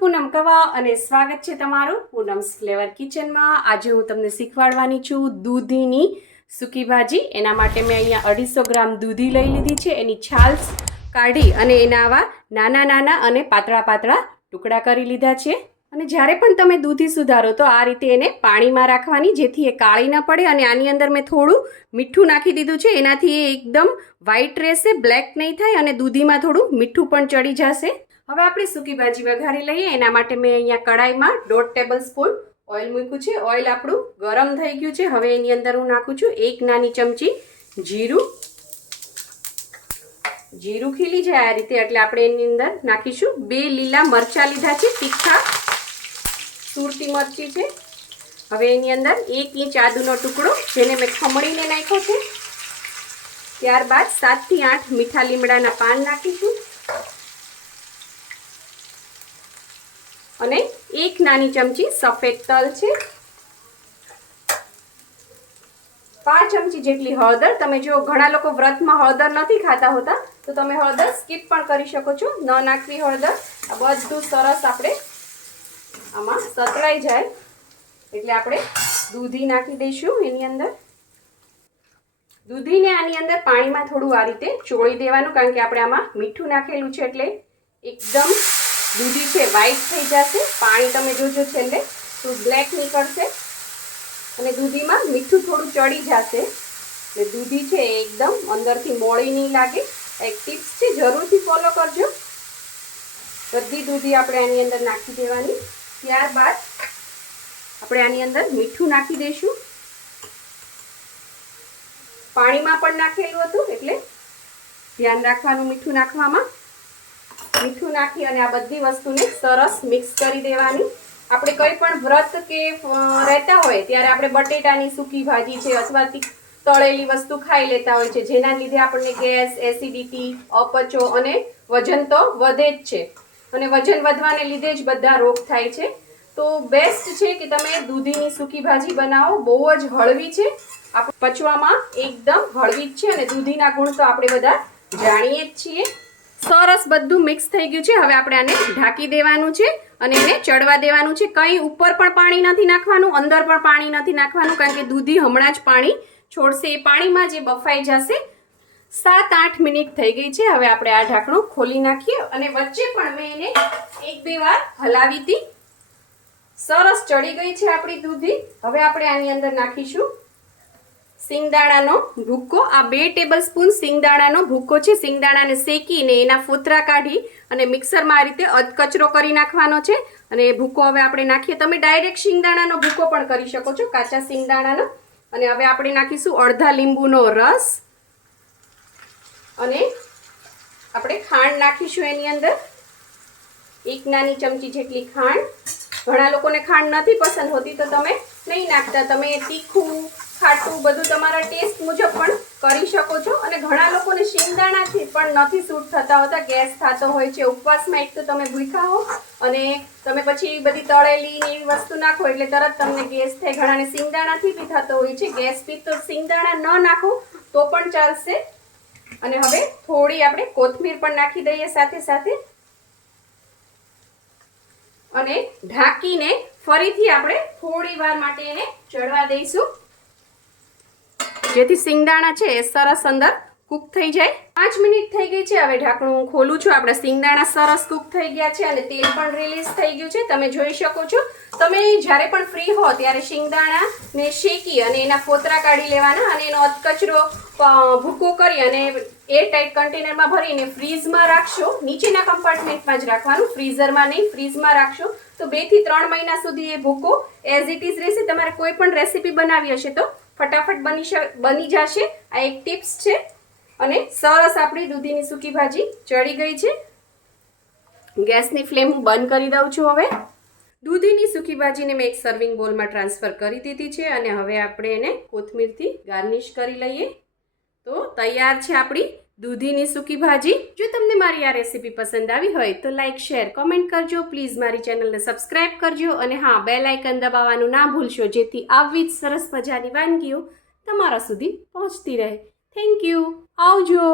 પૂનમ કવા અને સ્વાગત છે તમારું પૂનમ્સ ફ્લેવર કિચનમાં. આજે હું તમને શીખવાડવાની છું દૂધીની સૂકી ભાજી. એના માટે મેં અહીંયા અઢીસો ગ્રામ દૂધી લઈ લીધી છે. એની છાલ કાઢી અને એના આવા નાના નાના અને પાતળા પાતળા ટુકડા કરી લીધા છે. અને જ્યારે પણ તમે દૂધી સુધારો તો આ રીતે એને પાણીમાં રાખવાની, જેથી એ કાળી ન પડે. અને આની અંદર મેં થોડું મીઠું નાખી દીધું છે. એનાથી એ એકદમ વ્હાઈટ રહેશે બ્લેક નહીં થાય અને દૂધીમાં થોડું મીઠું પણ ચડી જશે. હવે આપણે સૂકી ભાજી વઘારી લઈએ. એના માટે મેં અહીંયા કડાઈમાં દોઢ ટેબલ સ્પૂન ઓઇલ મૂક્યું છે. ઓઇલ આપણું ગરમ થઈ ગયું છે. હવે એની અંદર હું નાખું છું એક નાની ચમચી જીરું. જીરું ખીલી જાય આ રીતે, એટલે આપણે એની અંદર નાખીશું બે લીલા મરચાં લીધા છે. તીખા સુરતી મરચી છે. હવે એની અંદર એક ઇંચ આદુનો ટુકડો, જેને મેં ખમણીને નાખ્યો છે. ત્યારબાદ સાતથી આઠ મીઠા લીમડાના પાન નાખીશું. અને એક નાની ચમચી સફેદ તલ છે. પાંચ ચમચી જેટલી હળદર. તમે જો ઘણા લોકો વ્રતમાં હળદર નથી ખાતા હોતા, તો તમે હળદર સ્કીપ પણ કરી શકો છો. ન નાખવી હળદર. આ બધું સરસ આપણે આમાં સતળાઈ જાય. એટલે આપણે દૂધી નાખી દઈશું એની અંદર. દૂધીને આની અંદર પાણીમાં થોડું આ રીતે ચોળી દેવાનું, કારણ કે આપણે આમાં મીઠું નાખેલું છે એટલે એકદમ દૂધી છે વ્હાઈટ થઈ જશે. પાણી તમે જોજો છેલ્લે. તો બ્લેક નીકળશે. અને દૂધીમાં મીઠું થોડું ચડી જશે. એટલે દૂધી છે એકદમ અંદરથી મોળી નહીં લાગે. એક ટિપ્સ છે, જરૂરથી ફોલો કરજો. બધી દૂધી આપણે આની અંદર નાખી દેવાની. ત્યારબાદ આપણે આની અંદર મીઠું નાખી દઈશું. પાણીમાં પણ નાખેલું હતું, એટલે ધ્યાન રાખવાનું મીઠું નાખવામાં. મીઠું નાખી અને આ બધી વસ્તુને સરસ મિક્સ કરી દેવાની. આપણે કંઈ પણ વ્રત કે રહેતા હોય, ત્યારે આપણે બટેટાની સૂકી ભાજી છે અથવા તળેલી વસ્તુ ખાઈ લેતા હોય છે, જેના લીધે આપણને ગેસ, એસિડિટી, અપચો અને વજન તો વધે જ છે. અને વજન વધવાને લીધે જ બધા રોગ થાય છે. તો બેસ્ટ છે કે તમે દૂધીની સૂકી ભાજી બનાવો, બહુ જ હળવી છે. પચવામાં એકદમ હળવી જ છે અને દૂધીના ગુણ તો આપણે બધા જાણીએ જ છીએ. સરસ બધું મિક્સ થઈ ગયું છે. હવે આપણે આને ઢાંકી દેવાનું છે અને એને ચડવા દેવાનું છે. કંઈ ઉપર પણ પાણી નથી નાખવાનું, અંદર પણ પાણી નથી નાખવાનું, કારણ કે દૂધી હમણાં જ પાણી છોડશે. એ પાણીમાં જે બફાઈ જશે, સાત આઠ મિનિટ થઈ ગઈ છે. હવે આપણે આ ઢાંકણું ખોલી નાખીએ અને વચ્ચે પણ મેં એને એક બે વાર હલાવી હતી. સરસ ચડી ગઈ છે આપણી દૂધી. હવે આપણે આની અંદર નાખીશું. સિંગદાણાનો ભૂક્કો આ બે ટેબલ સ્પૂન સિંગદાણાનો ભૂક્કો છે. સિંગદાણાને શેકીને એના ફોતરા કાઢી અને મિક્સરમાં આ રીતે અધકચરો કરી નાખવાનો છે. અને એ ભૂકો હવે આપણે નાખીએ. તમે ડાયરેક્ટ સિંગદાણાનો ભૂકો પણ કરી શકો છો. કાચા સિંગદાણાનો. અને હવે આપણે નાખીશું અડધા લીંબુનો રસ. અને આપણે ખાંડ નાખીશું એની અંદર. એક નાની ચમચી જેટલી ખાંડ. ઘણા લોકોને ખાંડ નથી પસંદ હોતી, તો તમે નહીં નાખતા. તમે તીખું ખાટું બધું તમારા ટેસ્ટ મુજબ પણ કરી શકો છો. અને ઘણા લોકોને શિંગદાણાથી પણ નથી સૂટ થતા હોતા. ગેસ થતો હોય છે, ઉપવાસમાં એક તો તમે ભૂખ્યા હો અને તમે પછી બધી તળેલી એવી વસ્તુ નાખો એટલે તરત તમને ગેસ થાય. ઘણાને શિંગદાણાથી બી થતો હોય છે. ગેસ બી તો શિંગદાણા ન નાખો તો પણ ચાલશે. અને હવે થોડી આપણે કોથમીર પણ નાખી દઈએ સાથે સાથે. અને ઢાંકીને ફરીથી આપણે થોડી વાર માટે એને ચડવા દઈશું. જેથી સિંગદાણા છે એ સરસ અંદર કૂક થઈ જાય. પાંચ મિનિટ થઈ ગઈ છે, હવે ઢાંકણું હું ખોલું છું. આપણા સિંગદાણા સરસ કૂક થઈ ગયા છે અને તેલ પણ રિલીઝ થઈ ગયું છે. તમે જોઈ શકો છો. તમે જ્યારે પણ ફ્રી હો ત્યારે સિંગદાણાને શેકી અને એના ફોતરા કાઢી લેવાના અને એનો અધકચરો ભૂકો કરી અને એર ટાઈટ કન્ટેનરમાં ભરીને ફ્રીઝમાં રાખશો. નીચેના કમ્પાર્ટમેન્ટમાં જ રાખવાનું. ફ્રીઝરમાં નહીં ફ્રીઝમાં રાખશો. તો બેથી ત્રણ મહિના સુધી એ ભૂકો એઝ ઇટ ઇઝ રહેશે. તમારે કોઈ પણ રેસીપી બનાવી હશે તો ફટાફટ બની બની જશે. આ એક ટિપ્સ છે. અને સરસ આપણી દૂધીની સૂકી ભાજી ચડી ગઈ છે. ગેસની ફ્લેમ હું બંધ કરી દઉં છું હવે. દૂધીની સૂકી ભાજીને મેં એક સર્વિંગ બોલમાં ટ્રાન્સફર કરી દીધી છે અને હવે આપણે એને કોથમીરથી ગાર્નિશ કરી લઈએ. તો તૈયાર છે આપણી દૂધીની સૂકી ભાજી. જો તમને મારી આ રેસીપી પસંદ આવી હોય તો લાઇક શેર કોમેન્ટ કરજો. પ્લીઝ મારી ચેનલને સબસ્ક્રાઇબ કરજો અને હા બે લાઇકન દબાવવાનું ના ભૂલશો, જેથી આવી જ સરસ મજાની વાનગીઓ તમારા સુધી પહોંચતી રહે. થેન્ક યુ આવજો.